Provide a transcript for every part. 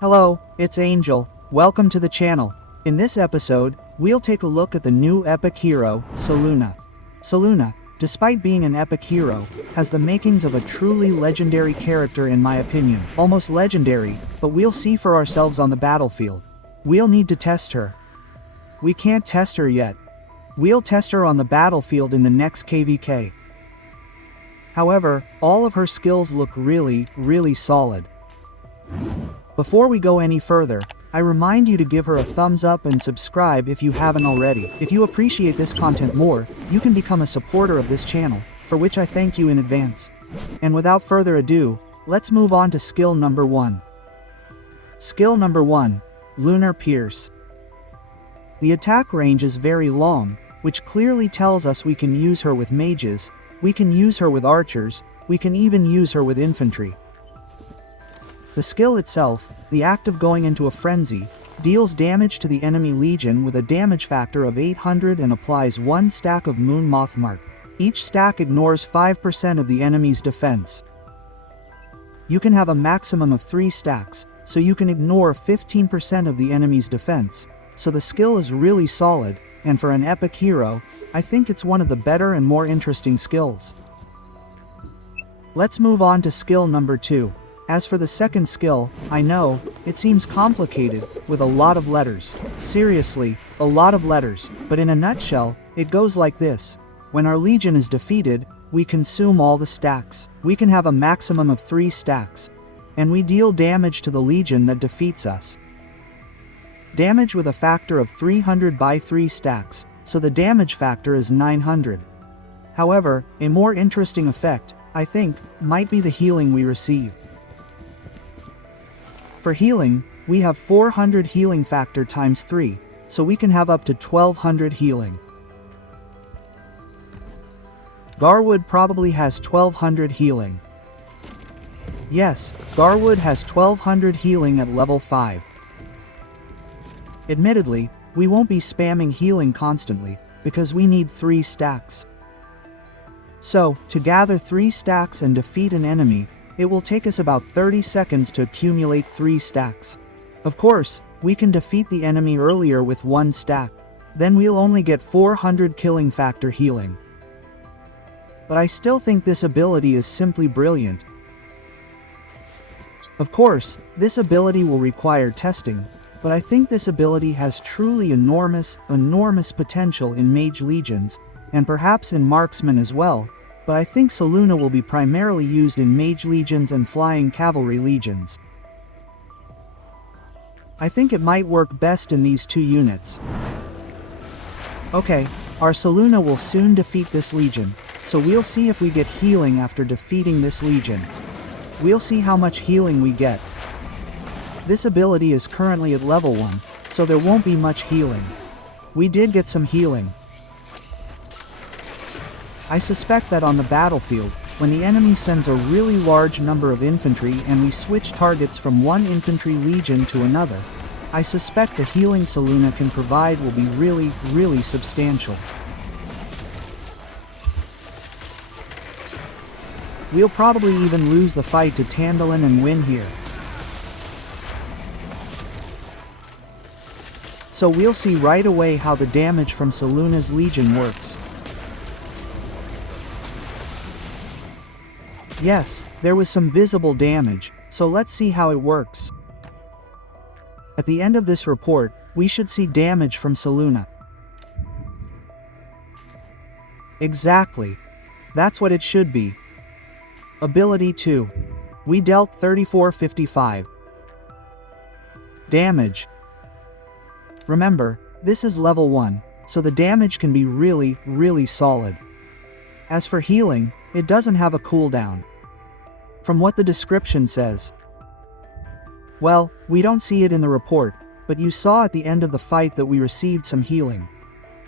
Hello, it's Angel. Welcome to the channel. In this episode, we'll take a look at the new epic hero, Seluna. Seluna, despite being an epic hero, has the makings of a truly legendary character in my opinion. Almost legendary, but we'll see for ourselves on the battlefield. We'll need to test her. We can't test her yet. We'll test her on the battlefield in the next KVK. However, all of her skills look really solid. Before we go any further, I remind you to give her a thumbs up and subscribe if you haven't already. If you appreciate this content more, you can become a supporter of this channel, for which I thank you in advance. And without further ado, let's move on to skill number 1. Skill number 1, Lunar Pierce. The attack range is very long, which clearly tells us we can use her with mages, we can use her with archers, we can even use her with infantry. The skill itself, the act of going into a frenzy, deals damage to the enemy legion with a damage factor of 800 and applies 1 stack of Moon Moth Mark. Each stack ignores 5% of the enemy's defense. You can have a maximum of 3 stacks, so you can ignore 15% of the enemy's defense, so the skill is really solid, and for an epic hero, I think it's one of the better and more interesting skills. Let's move on to skill number 2. As for the second skill, I know, it seems complicated, with a lot of letters. Seriously, a lot of letters, but in a nutshell, it goes like this. When our legion is defeated, we consume all the stacks. We can have a maximum of 3 stacks. And we deal damage to the legion that defeats us. Damage with a factor of 300 by 3 stacks, so the damage factor is 900. However, a more interesting effect, I think, might be the healing we receive. For healing, we have 400 healing factor times 3, so we can have up to 1200 healing. Garwood probably has 1200 healing. Yes, Garwood has 1200 healing at level 5. Admittedly, we won't be spamming healing constantly, because we need 3 stacks. So, to gather 3 stacks and defeat an enemy, it will take us about 30 seconds to accumulate 3 stacks. Of course, we can defeat the enemy earlier with 1 stack. Then we'll only get 400 killing factor healing. But I still think this ability is simply brilliant. Of course, this ability will require testing, but I think this ability has truly enormous potential in mage legions, and perhaps in marksmen as well. But I think Seluna will be primarily used in mage legions and flying cavalry legions. I think it might work best in these 2 units. Okay, our Seluna will soon defeat this legion, so we'll see if we get healing after defeating this legion. We'll see how much healing we get. This ability is currently at level 1, so there won't be much healing. We did get some healing. I suspect that on the battlefield, when the enemy sends a really large number of infantry and we switch targets from one infantry legion to another, I suspect the healing Seluna can provide will be really substantial. We'll probably even lose the fight to Tandalin and win here. So we'll see right away how the damage from Seluna's legion works. Yes, there was some visible damage, so let's see how it works. At the end of this report, we should see damage from Seluna. Exactly. That's what it should be. Ability 2. We dealt 3455. Damage. Remember, this is level 1, so the damage can be really solid. As for healing, it doesn't have a cooldown. From what the description says. Well, we don't see it in the report, but you saw at the end of the fight that we received some healing.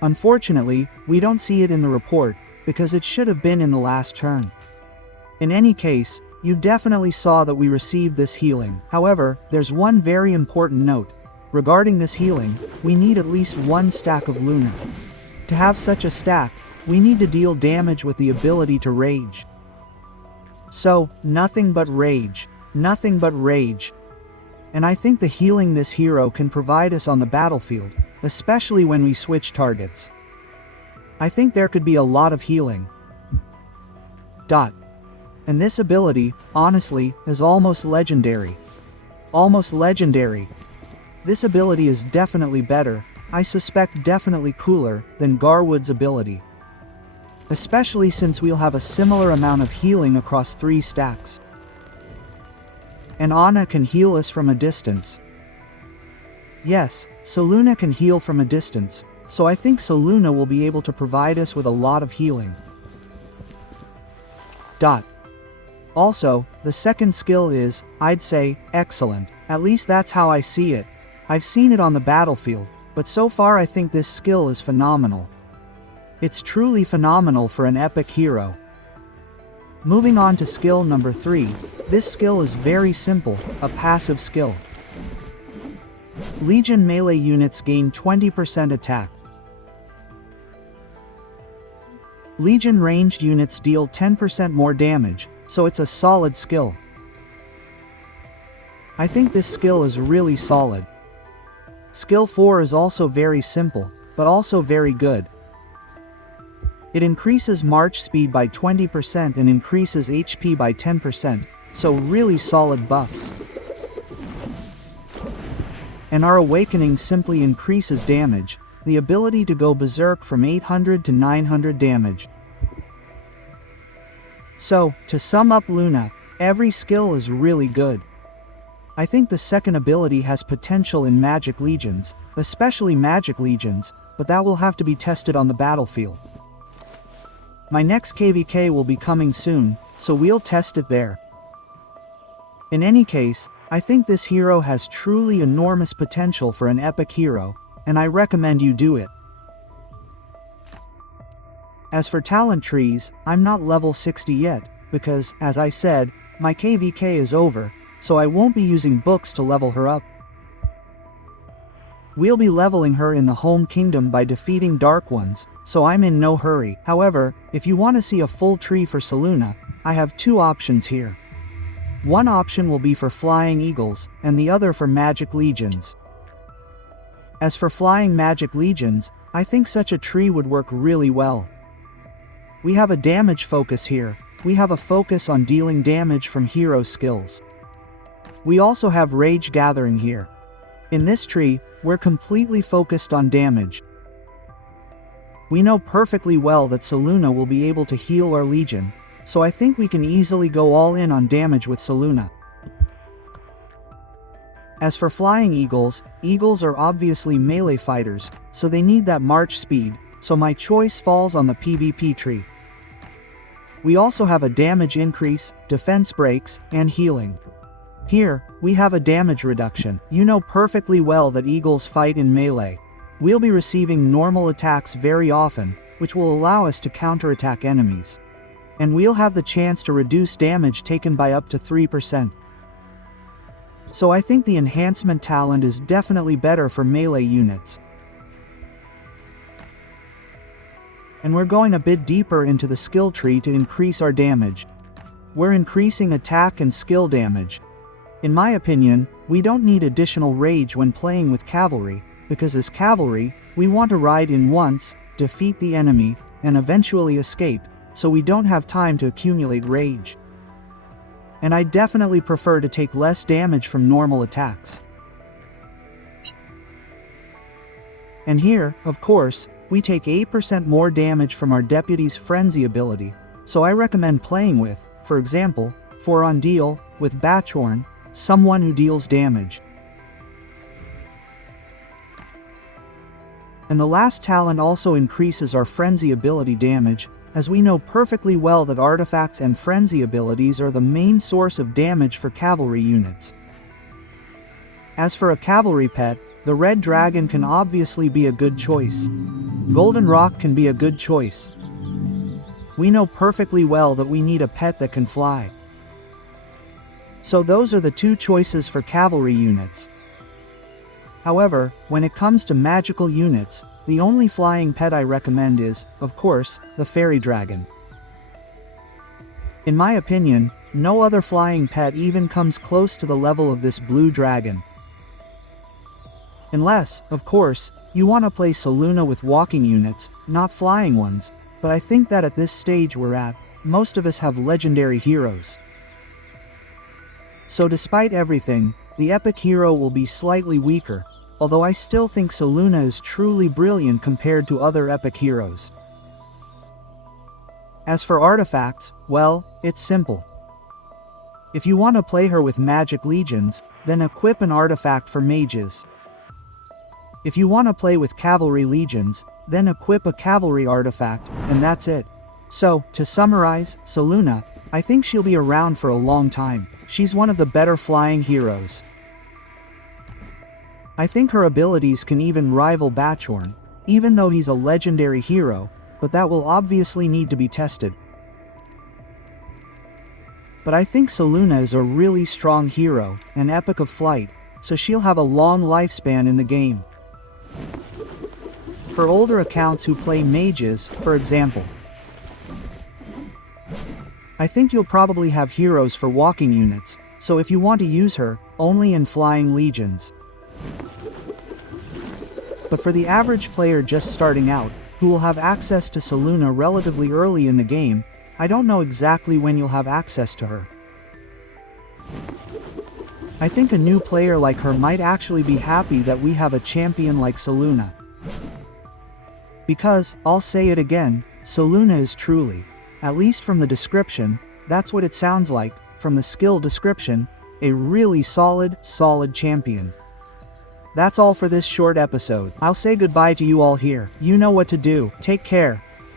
Unfortunately, we don't see it in the report, because it should have been in the last turn. In any case, you definitely saw that we received this healing. However, there's one very important note. Regarding this healing, we need at least 1 stack of Lunar. To have such a stack, we need to deal damage with the ability to rage. So, nothing but rage. Nothing but rage. And I think the healing this hero can provide us on the battlefield, especially when we switch targets. I think there could be a lot of healing. And this ability, honestly, is almost legendary. Almost legendary. This ability is definitely better, I suspect definitely cooler, than Garwood's ability. Especially since we'll have a similar amount of healing across 3 stacks. And Anna can heal us from a distance. Yes, Seluna can heal from a distance, so I think Seluna will be able to provide us with a lot of healing. Also, the second skill is, I'd say, excellent. At least that's how I see it. I've seen it on the battlefield, but so far I think this skill is phenomenal. It's truly phenomenal for an epic hero. Moving on to skill number 3, this skill is very simple, a passive skill. Legion melee units gain 20% attack. Legion ranged units deal 10% more damage, so it's a solid skill. I think this skill is really solid. Skill 4 is also very simple, but also very good. It increases march speed by 20% and increases HP by 10%, so really solid buffs. And our awakening simply increases damage, the ability to go berserk from 800 to 900 damage. So, to sum up Luna, every skill is really good. I think the second ability has potential in Magic Legions, especially Magic Legions, but that will have to be tested on the battlefield. My next KVK will be coming soon, so we'll test it there. In any case, I think this hero has truly enormous potential for an epic hero, and I recommend you do it. As for talent trees, I'm not level 60 yet, because, as I said, my KVK is over, so I won't be using books to level her up. We'll be leveling her in the home kingdom by defeating Dark Ones, so I'm in no hurry. However, if you want to see a full tree for Seluna, I have 2 options here. One option will be for Flying Eagles, and the other for Magic Legions. As for Flying Magic Legions, I think such a tree would work really well. We have a damage focus here. We have a focus on dealing damage from hero skills. We also have Rage Gathering here. In this tree, we're completely focused on damage. We know perfectly well that Seluna will be able to heal our Legion, so I think we can easily go all in on damage with Seluna. As for Flying Eagles, eagles are obviously melee fighters, so they need that march speed, so my choice falls on the PvP tree. We also have a damage increase, defense breaks, and healing. Here, we have a damage reduction. You know perfectly well that eagles fight in melee. We'll be receiving normal attacks very often, which will allow us to counterattack enemies. And we'll have the chance to reduce damage taken by up to 3%. So I think the enhancement talent is definitely better for melee units. And we're going a bit deeper into the skill tree to increase our damage. We're increasing attack and skill damage. In my opinion, we don't need additional rage when playing with cavalry, because as cavalry, we want to ride in once, defeat the enemy, and eventually escape, so we don't have time to accumulate rage. And I definitely prefer to take less damage from normal attacks. And here, of course, we take 8% more damage from our Deputy's Frenzy ability, so I recommend playing with, for example, for on deal, with Batchhorn, someone who deals damage. And the last talent also increases our Frenzy ability damage, as we know perfectly well that artifacts and Frenzy abilities are the main source of damage for cavalry units. As for a cavalry pet, the Red Dragon can obviously be a good choice. Golden Rock can be a good choice. We know perfectly well that we need a pet that can fly. So those are the 2 choices for cavalry units. However, when it comes to magical units, the only flying pet I recommend is, of course, the Fairy Dragon. In my opinion, no other flying pet even comes close to the level of this blue dragon. Unless, of course, you want to play Seluna with walking units, not flying ones, but I think that at this stage we're at, most of us have legendary heroes. So despite everything, the epic hero will be slightly weaker, although I still think Seluna is truly brilliant compared to other epic heroes. As for artifacts, well, it's simple. If you want to play her with magic legions, then equip an artifact for mages. If you want to play with cavalry legions, then equip a cavalry artifact, and that's it. So, to summarize, Seluna, I think she'll be around for a long time. She's one of the better flying heroes. I think her abilities can even rival Bachorn, even though he's a legendary hero, but that will obviously need to be tested. But I think Seluna is a really strong hero, an epic of flight, so she'll have a long lifespan in the game. For older accounts who play mages, for example, I think you'll probably have heroes for walking units, so if you want to use her, only in flying legions. But for the average player just starting out, who will have access to Seluna relatively early in the game, I don't know exactly when you'll have access to her. I think a new player like her might actually be happy that we have a champion like Seluna. Because, I'll say it again, Seluna is truly, at least from the description, that's what it sounds like, from the skill description, a really solid champion. That's all for this short episode. I'll say goodbye to you all here. You know what to do. Take care.